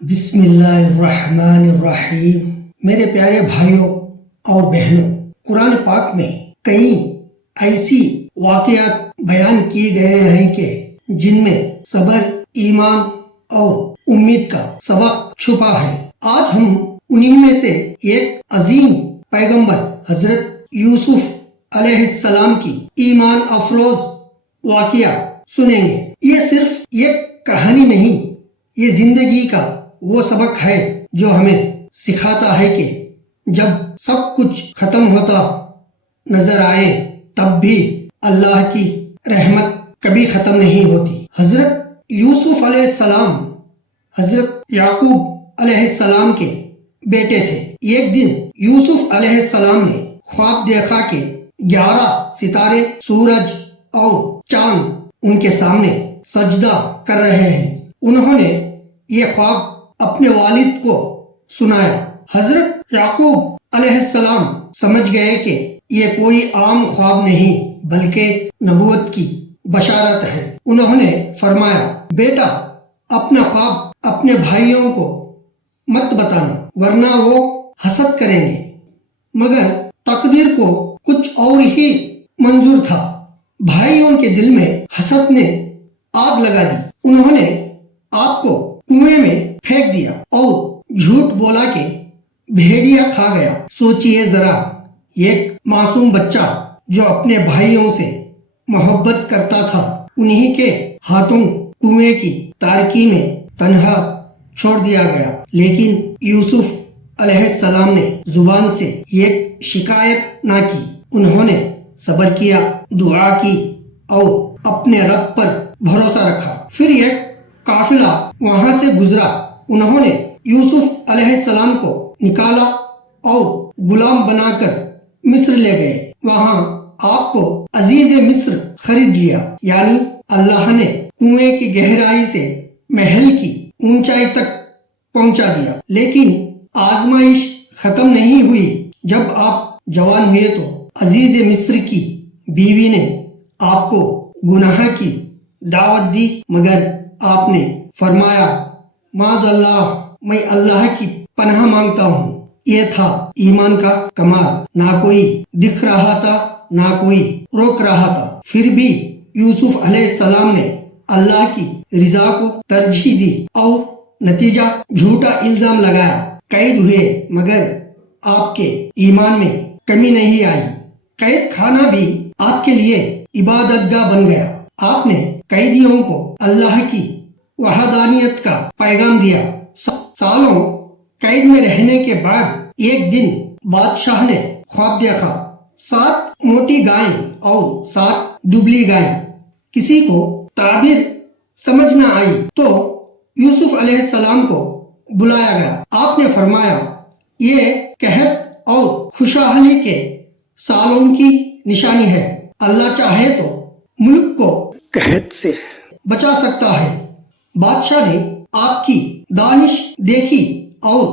بسم اللہ الرحمن الرحیم۔ میرے پیارے بھائیوں اور بہنوں، قرآن پاک میں کئی ایسی واقعات بیان کیے گئے ہیں کہ جن میں صبر، ایمان اور امید کا سبق چھپا ہے۔ آج ہم انہی میں سے ایک عظیم پیغمبر حضرت یوسف علیہ السلام کی ایمان افروز واقعہ سنیں گے۔ یہ صرف ایک کہانی نہیں، یہ زندگی کا وہ سبق ہے جو ہمیں سکھاتا ہے کہ جب سب کچھ ختم ہوتا نظر آئے تب بھی اللہ کی رحمت کبھی ختم نہیں ہوتی۔ حضرت یوسف علیہ السلام حضرت یعقوب علیہ السلام کے بیٹے تھے۔ ایک دن یوسف علیہ السلام نے خواب دیکھا کہ 11 ستارے، سورج اور چاند ان کے سامنے سجدہ کر رہے ہیں۔ انہوں نے یہ خواب اپنے والد کو سنایا۔ حضرت یعقوب علیہ السلام سمجھ گئے کہ یہ کوئی عام خواب نہیں بلکہ نبوت کی بشارت ہے۔ انہوں نے فرمایا، بیٹا، اپنا خواب اپنے بھائیوں کو مت بتانا ورنہ وہ حسد کریں گے۔ مگر تقدیر کو کچھ اور ہی منظور تھا۔ بھائیوں کے دل میں حسد نے آگ لگا دی۔ انہوں نے آپ کو کنویں میں پھینک دیا اور جھوٹ بولا کہ بھیڑیا کھا گیا۔ سوچئے ذرا، ایک معصوم بچہ جو اپنے بھائیوں سے محبت کرتا تھا، انہی کے ہاتھوں کنویں کی تاریکی میں تنہا چھوڑ دیا گیا۔ لیکن یوسف علیہ السلام نے زبان سے ایک شکایت نہ کی۔ انہوں نے صبر کیا، دعا کی اور اپنے رب پر بھروسہ رکھا۔ پھر ایک قافلہ وہاں سے گزرا۔ انہوں نے یوسف علیہ السلام کو نکالا اور غلام بنا کر مصر لے گئے۔ وہاں آپ کو عزیز مصر خرید لیا، یعنی اللہ نے کنویں کی گہرائی سے محل کی اونچائی تک پہنچا دیا۔ لیکن آزمائش ختم نہیں ہوئی۔ جب آپ جوان ہوئے تو عزیز مصر کی بیوی نے آپ کو گناہ کی دعوت دی، مگر آپ نے فرمایا، معاذ اللہ، میں اللہ کی پناہ مانگتا ہوں۔ یہ تھا ایمان کا کمال۔ نہ کوئی دکھ رہا تھا، نہ کوئی روک رہا تھا، پھر بھی یوسف علیہ السلام نے اللہ کی رضا کو ترجیح دی اور نتیجہ جھوٹا الزام لگایا۔ قید ہوئے مگر آپ کے ایمان میں کمی نہیں آئی۔ قید خانہ بھی آپ کے لیے عبادت گاہ بن گیا۔ آپ نے قیدیوں کو اللہ کی وحدانیت کا پیغام دیا۔ سالوں قید میں رہنے کے بعد ایک دن بادشاہ نے خواب دیکھا، 7 موٹی گائیں اور 7 دبلی گائیں۔ کسی کو تعبیر سمجھ نہ آئی تو یوسف علیہ السلام کو بلایا گیا۔ آپ نے فرمایا، یہ قحط اور خوشحالی کے سالوں کی نشانی ہے۔ اللہ چاہے تو ملک کو قحط سے بچا سکتا ہے۔ بادشاہ نے آپ کی دانش دیکھی اور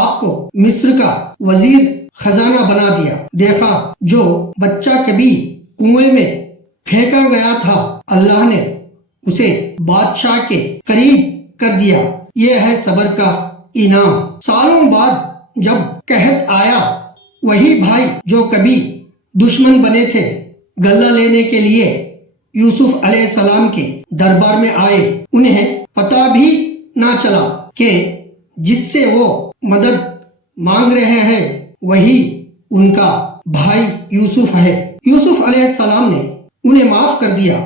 آپ کو مصر کا وزیر خزانہ بنا دیا۔ دیکھا، جو بچہ کبھی کنویں میں پھینکا گیا تھا، اللہ نے اسے بادشاہ کے قریب کر دیا۔ یہ ہے صبر کا انعام۔ سالوں بعد جب قحط آیا، وہی بھائی جو کبھی دشمن بنے تھے، غلہ لینے کے لیے یوسف علیہ السلام کے دربار میں آئے۔ انہیں پتہ بھی نہ چلا کہ جس سے وہ مدد مانگ رہے ہیں وہی ان کا بھائی یوسف ہے۔ یوسف علیہ السلام نے انہیں معاف کر دیا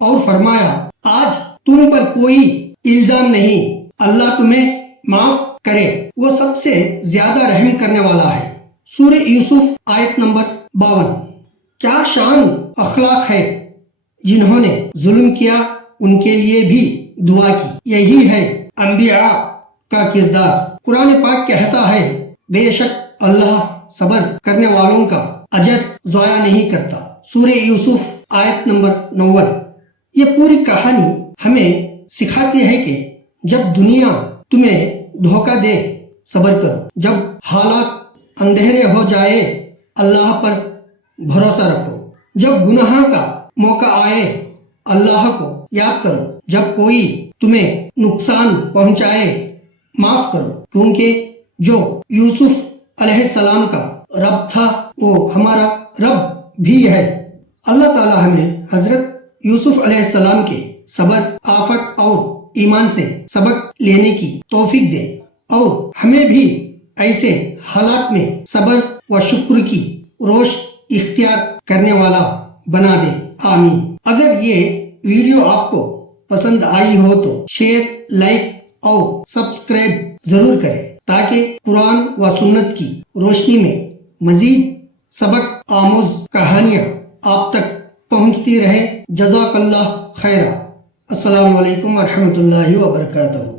اور فرمایا، آج تم پر کوئی الزام نہیں، اللہ تمہیں معاف کرے، وہ سب سے زیادہ رحم کرنے والا ہے۔ سورہ یوسف آیت نمبر 52۔ کیا شان اخلاق ہے! جنہوں نے ظلم کیا ان کے لیے بھی دعا کی۔ یہی ہے انبیاء کا کردار۔ قرآن پاک کہتا ہے، بے شک اللہ صبر کرنے والوں کا اجر ضائع نہیں کرتا۔ سورہ یوسف آیت نمبر 90۔ یہ پوری کہانی ہمیں سکھاتی ہے کہ جب دنیا تمہیں دھوکہ دے، صبر کرو۔ جب حالات اندھیرے ہو جائے، اللہ پر بھروسہ رکھو۔ جب گناہ کا موقع آئے، اللہ کو یاد کرو۔ جب کوئی تمہیں نقصان پہنچائے، معاف کرو، کیونکہ جو یوسف علیہ السلام کا رب تھا وہ ہمارا رب بھی ہے۔ اللہ تعالی ہمیں حضرت یوسف علیہ السلام کے صبر، آفت اور ایمان سے سبق لینے کی توفیق دے اور ہمیں بھی ایسے حالات میں صبر و شکر کی روش اختیار کرنے والا بنا دے، آمین۔ اگر یہ ویڈیو آپ کو پسند آئی ہو تو شیئر، لائک اور سبسکرائب ضرور کریں تاکہ قرآن و سنت کی روشنی میں مزید سبق آموز کہانیاں آپ تک پہنچتی رہے۔ جزاک اللہ خیرہ۔ السلام علیکم ورحمۃ اللہ وبرکاتہ۔